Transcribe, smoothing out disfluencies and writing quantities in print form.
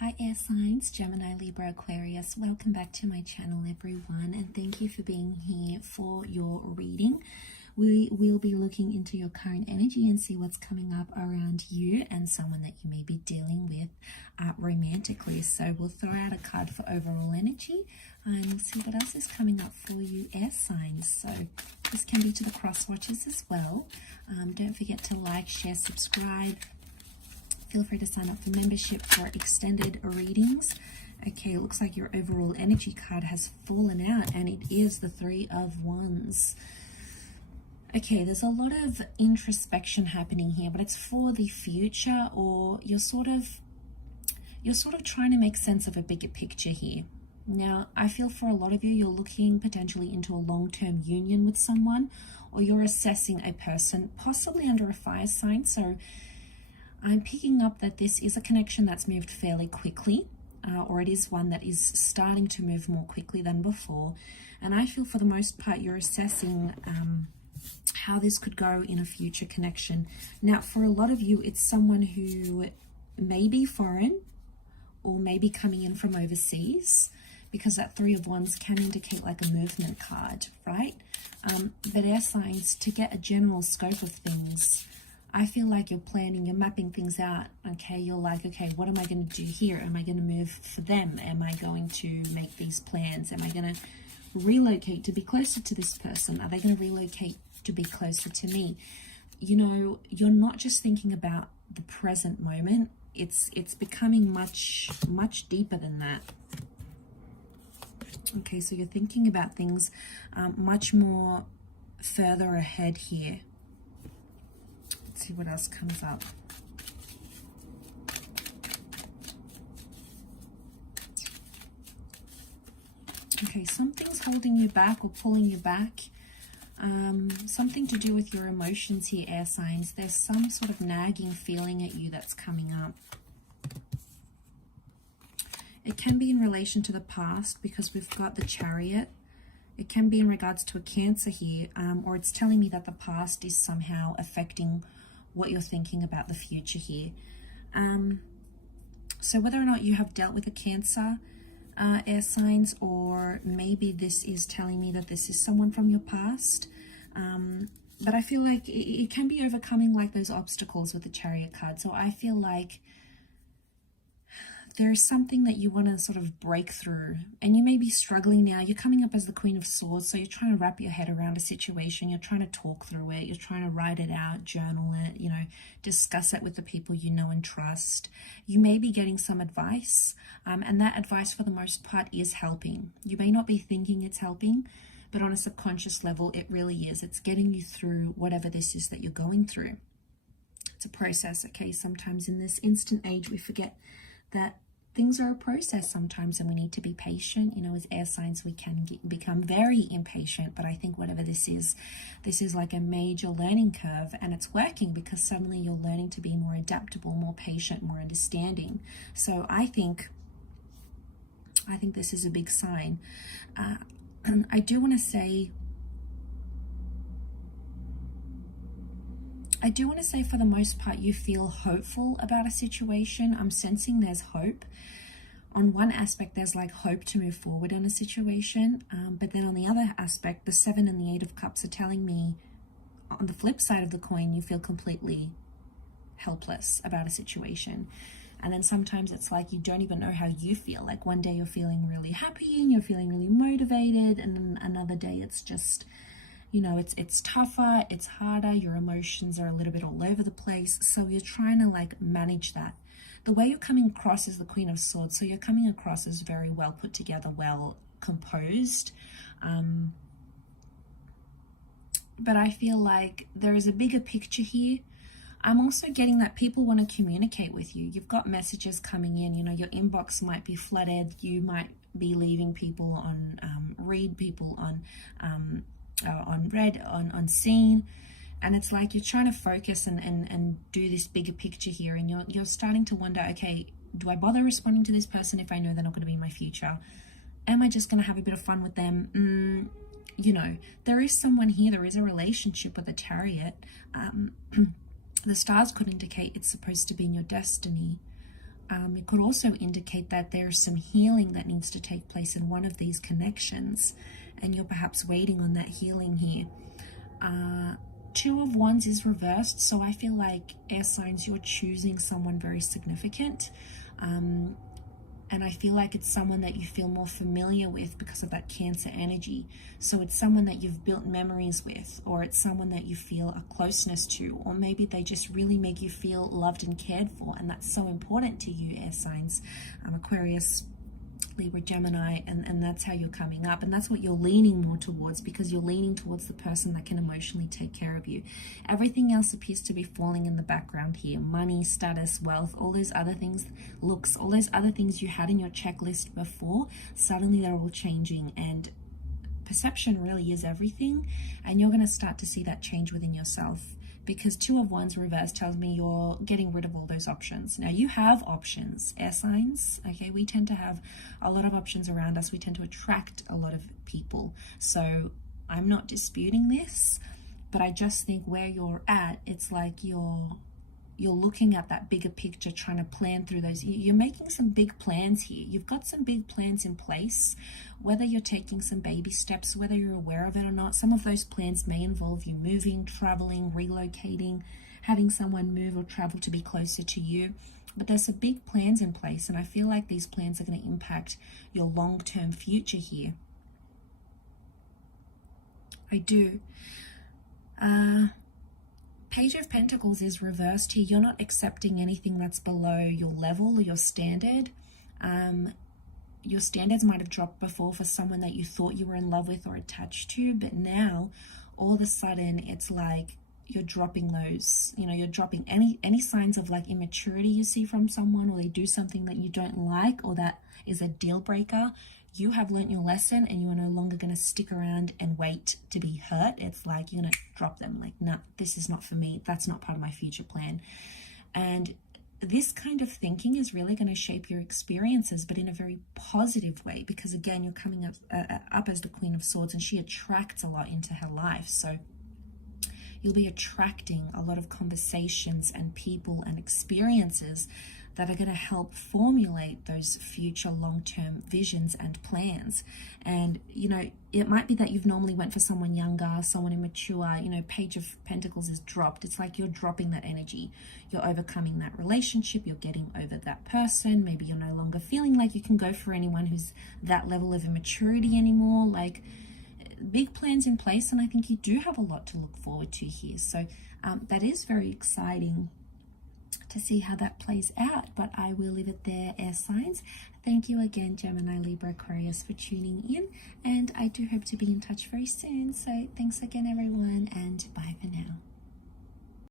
Hi air signs, Gemini, Libra, Aquarius. Welcome back to my channel everyone, and thank you for being here for your reading. We will be looking into your current energy and see what's coming up around you and someone that you may be dealing with romantically. So we'll throw out a card for overall energy and see what else is coming up for you air signs. So this can be to the cross watchers as well. Don't forget to like, share, subscribe. Feel free to sign up for membership for extended readings. Okay, it looks like your overall energy card has fallen out, and it is the Three of Wands. Okay, there's a lot of introspection happening here, but it's for the future, or you're sort of trying to make sense of a bigger picture here. Now, I feel for a lot of you, you're looking potentially into a long-term union with someone, or you're assessing a person, possibly under a fire sign. So I'm picking up that this is a connection that's moved fairly quickly, or it is one that is starting to move more quickly than before. And I feel for the most part you're assessing how this could go in a future connection. Now, for a lot of you, it's someone who may be foreign or may be coming in from overseas, because that Three of Wands can indicate like a movement card, right? But air signs, to get a general scope of things, I feel like you're planning, you're mapping things out, okay? You're like, okay, what am I going to do here? Am I going to move for them? Am I going to make these plans? Am I going to relocate to be closer to this person? Are they going to relocate to be closer to me? You know, you're not just thinking about the present moment. It's becoming much deeper than that. Okay, so you're thinking about things much more further ahead here. See what else comes up. Okay, something's holding you back or pulling you back. Something to do with your emotions here, air signs. There's some sort of nagging feeling at you that's coming up. It can be in relation to the past, because we've got the Chariot. It can be in regards to a Cancer here, or it's telling me that the past is somehow affecting what you're thinking about the future here. So whether or not you have dealt with a Cancer, air signs, or maybe this is telling me that this is someone from your past, but I feel like it can be overcoming like those obstacles with the Chariot card. So I feel like there's something that you want to sort of break through, and you may be struggling now. You're coming up as the Queen of Swords, so you're trying to wrap your head around a situation. You're trying to talk through it. You're trying to write it out, journal it, you know, discuss it with the people you know and trust. You may be getting some advice, and that advice for the most part is helping. You may not be thinking it's helping, but on a subconscious level, it really is. It's getting you through whatever this is that you're going through. It's a process, okay? Sometimes in this instant age, we forget that things are a process sometimes, and we need to be patient. You know, as air signs, we can become very impatient, but I think whatever this is like a major learning curve, and it's working because suddenly you're learning to be more adaptable, more patient, more understanding. So I think this is a big sign. I do want to say for the most part, you feel hopeful about a situation. I'm sensing there's hope. On one aspect, there's like hope to move forward in a situation. But then on the other aspect, the 7 and the 8 of Cups are telling me, on the flip side of the coin, you feel completely helpless about a situation. And then sometimes it's like you don't even know how you feel. Like one day you're feeling really happy and you're feeling really motivated, and then another day it's just, you know, it's tougher, it's harder, your emotions are a little bit all over the place. So you're trying to like manage that. The way you're coming across is the Queen of Swords. So you're coming across as very well put together, well composed. But I feel like there is a bigger picture here. I'm also getting that people want to communicate with you. You've got messages coming in, you know, your inbox might be flooded. You might be leaving people on read, people on read, on seen, and it's like you're trying to focus and do this bigger picture here, and you're starting to wonder, okay, do I bother responding to this person if I know they're not going to be in my future? Am I just going to have a bit of fun with them? You know, there is someone here, there is a relationship with a Chariot. The stars could indicate it's supposed to be in your destiny. It could also indicate that there's some healing that needs to take place in one of these connections, and you're perhaps waiting on that healing here. Two of Wands is reversed, so I feel like air signs, you're choosing someone very significant. And I feel like it's someone that you feel more familiar with because of that Cancer energy. So it's someone that you've built memories with, or it's someone that you feel a closeness to, or maybe they just really make you feel loved and cared for. And that's so important to you, air signs, Aquarius, Libra, Gemini, and that's how you're coming up, and that's what you're leaning more towards, because you're leaning towards the person that can emotionally take care of you. Everything else appears to be falling in the background here. Money, status, wealth, all those other things, looks, all those other things you had in your checklist before, suddenly they're all changing, and perception really is everything, and you're going to start to see that change within yourself. Because Two of Wands reverse tells me you're getting rid of all those options. Now you have options, air signs, okay? We tend to have a lot of options around us. We tend to attract a lot of people. So I'm not disputing this, but I just think where you're at, it's like you're looking at that bigger picture, trying to plan through those. You're making some big plans here. You've got some big plans in place, whether you're taking some baby steps, whether you're aware of it or not. Some of those plans may involve you moving, traveling, relocating, having someone move or travel to be closer to you. But there's some big plans in place, and I feel like these plans are going to impact your long-term future here. I do. Page of Pentacles is reversed here. You're not accepting anything that's below your level or your standard. Your standards might have dropped before for someone that you thought you were in love with or attached to, but now all of a sudden it's like you're dropping those, you know, you're dropping any signs of like immaturity you see from someone, or they do something that you don't like or that is a deal breaker. You have learnt your lesson, and you are no longer going to stick around and wait to be hurt. It's like you're going to drop them, like, no, this is not for me. That's not part of my future plan. And this kind of thinking is really going to shape your experiences, but in a very positive way, because again, you're coming up as the Queen of Swords, and she attracts a lot into her life. So you'll be attracting a lot of conversations and people and experiences that are going to help formulate those future long-term visions and plans. And, you know, it might be that you've normally went for someone younger, someone immature. You know, Page of Pentacles is dropped. It's like you're dropping that energy. You're overcoming that relationship. You're getting over that person. Maybe you're no longer feeling like you can go for anyone who's that level of immaturity anymore. Like, big plans in place, and I think you do have a lot to look forward to here. So that is very exciting to see how that plays out, but I will leave it there, air signs. Thank you again, Gemini, Libra, Aquarius, for tuning in, and I do hope to be in touch very soon. So thanks again, everyone, and bye for now.